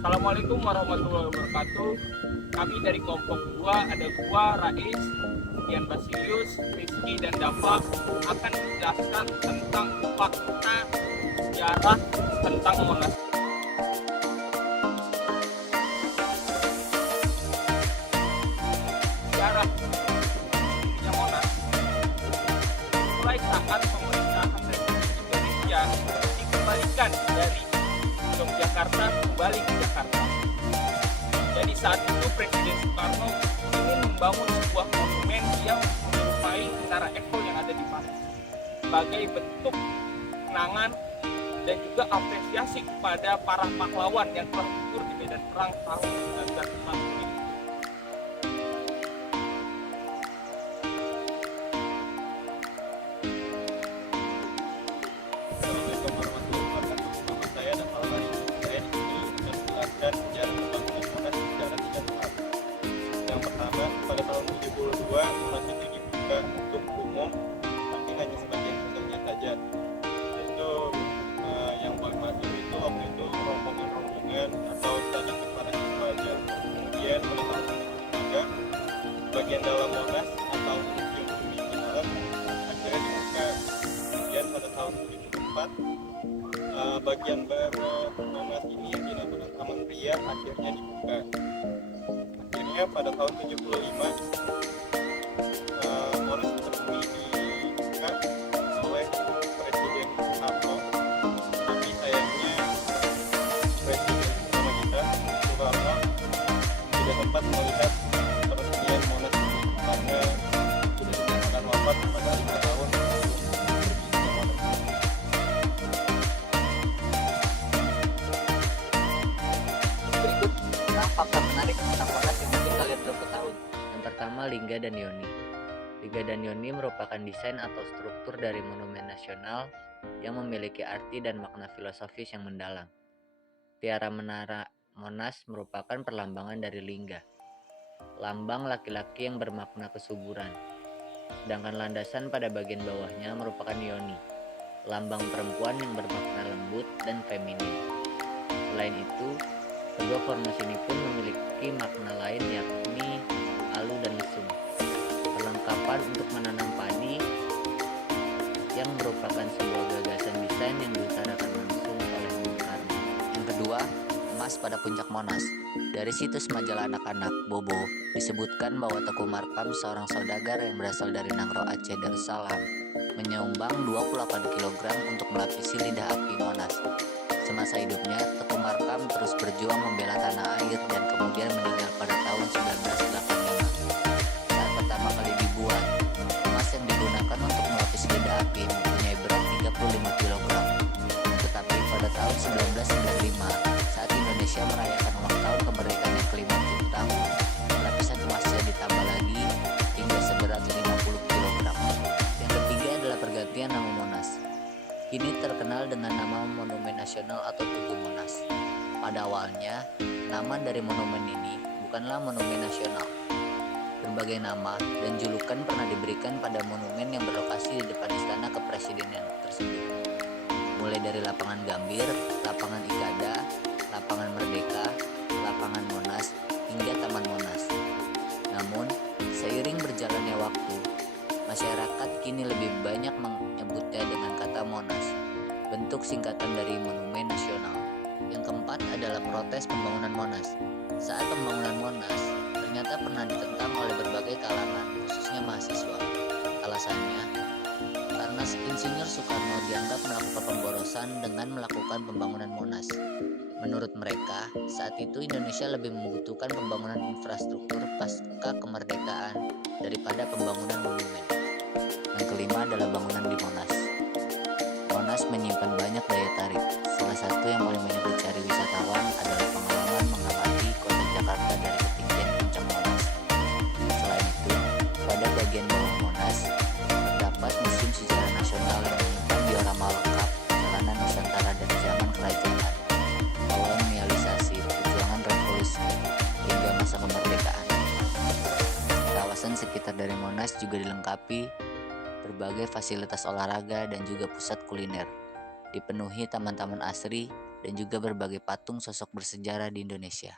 Assalamualaikum warahmatullahi wabarakatuh. Kami dari kelompok 2 ada gua, Rais, Dian Basilius, Rizky, dan Dava akan menjelaskan tentang fakta sejarah tentang Monas. Sejarah yang Monas mulai saat pemerintahan Republik Indonesia dikembalikan dari Yogyakarta kembali ke Jakarta. Jadi saat itu Presiden Soekarno ingin membangun sebuah monumen yang menyerupai Menara Eiffel yang ada di Paris sebagai bentuk kenangan dan juga apresiasi kepada para pahlawan yang telah gugur di medan perang tahun 1945. Assalamualaikum warahmatullahi wabarakatuh. Nama saya dan Almari. Saya di sini akan menjelaskan sejarah pembangunan Monas secara 3 tahap. Yang pertama, pada tahun 72 Monas itu dibuka untuk umum, tapi hanya sebagian kecilnya saja. Yaitu yang paling masuk itu waktu itu rombongan-rombongan atau saja para siswa aja. Kemudian pada tahun 73 bagian dalam Monas atau museum bumi di dalam akhirnya dibuka. Kemudian pada tahun 2004 bagian baru Monas ini yang dinamakan Taman Ria akhirnya dibuka. Akhirnya pada tahun 75 Monas resmi dibuka oleh Presiden Soeharto. Tapi sayangnya Presiden pertama kita Soeharto tidak sempat melihat peresmian Monas ini karena sudah dinyatakan wafat pada 5 tahun Berikut fakta menarik tentang Monas yang mungkin kalian belum ketahui. Yang pertama, Lingga dan Yoni. Lingga dan Yoni merupakan desain atau struktur dari monumen nasional yang memiliki arti dan makna filosofis yang mendalam. Tiara menara Monas merupakan perlambangan dari Lingga, lambang laki-laki yang bermakna kesuburan. Sedangkan landasan pada bagian bawahnya merupakan Yoni, lambang perempuan yang bermakna lembut dan feminin. Selain itu, kedua formasi ini pun memiliki makna lain yakni alu dan lesung, perlengkapan untuk menanam padi yang merupakan sebuah gagasan desain yang diutarakan langsung oleh Bung Karno. Yang kedua, emas pada puncak Monas. Dari situs majalah anak-anak Bobo disebutkan bahwa Teku Markam, seorang saudagar yang berasal dari Nangro Aceh Darussalam, menyumbang 28 kg untuk melapisi lidah api Monas. Semasa hidupnya, Teku Markam terus berjuang membela tanah air dan kemudian meninggal pada tahun 1985. Saat pertama kali dibuat, emas yang digunakan untuk melapisi lidah api mempunyai berat 35 kg. Tetapi pada tahun 1995, saat Indonesia merayakan ulang tahun kemerdekaan yang ke-50 tahun, lapisan emasnya ditambah lagi hingga seberat 50 kg. Yang ketiga adalah pergantian nama Monas. Kini terkenal dengan nama Monumen Nasional atau Tugu Monas. Pada awalnya, nama dari monumen ini bukanlah Monumen Nasional. Berbagai nama dan julukan pernah diberikan pada monumen yang berlokasi di depan istana kepresidenan tersebut. Mulai dari Lapangan Gambir, Lapangan Ikada, Lapangan Merdeka, Lapangan Monas, hingga Taman Monas. Namun, seiring berjalannya waktu, masyarakat kini lebih banyak menyebutnya dengan kata Monas, bentuk singkatan dari Monumen Nasional. Yang keempat adalah protes pembangunan Monas. Saat pembangunan Monas, ternyata pernah ditentang oleh berbagai kalangan, khususnya mahasiswa. Alasannya, karena Insinyur Soekarno dianggap melakukan pemborosan dengan melakukan pembangunan Monas. Menurut mereka, saat itu Indonesia lebih membutuhkan pembangunan infrastruktur pasca kemerdekaan daripada pembangunan monumen. Yang kelima adalah bangunan di Monas. Monas menyimpan banyak daya tarik. Salah satu yang paling banyak dicari wisatawan adalah pengalaman mengamati kota Jakarta dari ketinggian puncak Monas. Selain itu, pada bagian bawah Monas terdapat Museum Sejarah Nasional yang menyimpan diorama lengkap perjalanan Nusantara dari zaman kerajaan, kolonialisasi, perjuangan revolusi, hingga masa kemerdekaan. Kawasan sekitar dari Monas juga dilengkapi berbagai fasilitas olahraga dan juga pusat kuliner. Dipenuhi taman-taman asri, dan juga berbagai patung sosok bersejarah di Indonesia.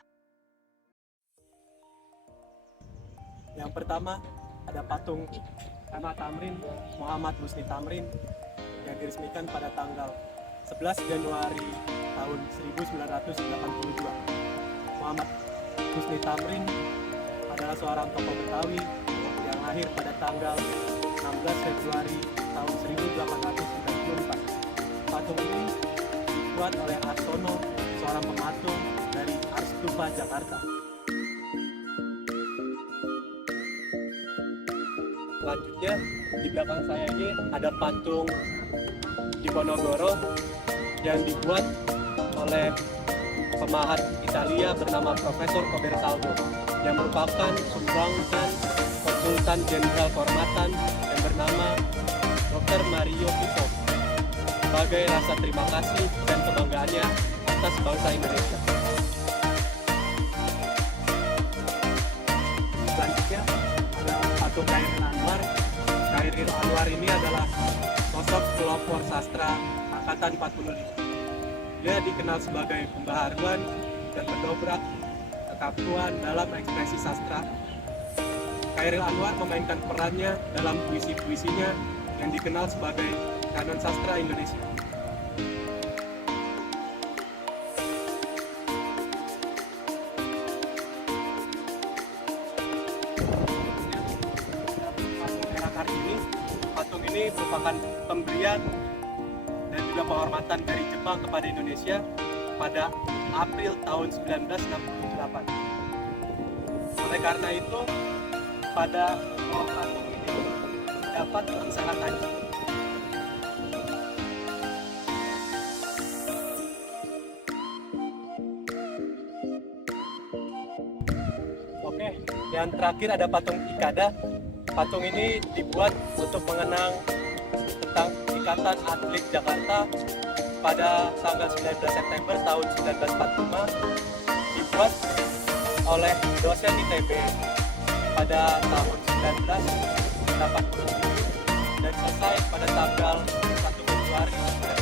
Yang pertama ada patung Ahmad Tamrin, Muhammad Husni Tamrin yang diresmikan pada tanggal 11 Januari tahun 1982. Muhammad Husni Tamrin adalah seorang tokoh Betawi yang lahir pada tanggal 16 Februari tahun 1894. Patung ini dibuat oleh Arsono, seorang pematung dari Ars Stupa, Jakarta. Selanjutnya di belakang saya ini ada patung Diponegoro yang dibuat oleh pemahat Italia bernama Profesor Cobertaldo yang merupakan sumbangan Konsultan Jenderal Kehormatan yang bernama Dr. Mario Pippo sebagai rasa terima kasih dan kebanggaannya atas bangsa Indonesia. Selanjutnya ada patung Khairil Anwar. Khairil Anwar ini adalah sosok pelopor sastra angkatan 45. Dia dikenal sebagai pembaharuan dan pendobrak kekakuan dalam ekspresi sastra. Khairil Anwar memainkan perannya dalam puisi-puisinya yang dikenal sebagai kanon sastra Indonesia. Patung ini merupakan pemberian dan juga penghormatan dari Jepang kepada Indonesia pada April tahun 1968. Oleh karena itu, pada patung ini dapat dilaksanakan. Oke, yang terakhir ada patung Ikada. Patung ini dibuat untuk mengenang tentang Ikatan Atlet Jakarta pada tanggal 19 September tahun 1945, dibuat oleh dosen ITB pada tahun 1987 dan selesai pada tanggal 1 Februari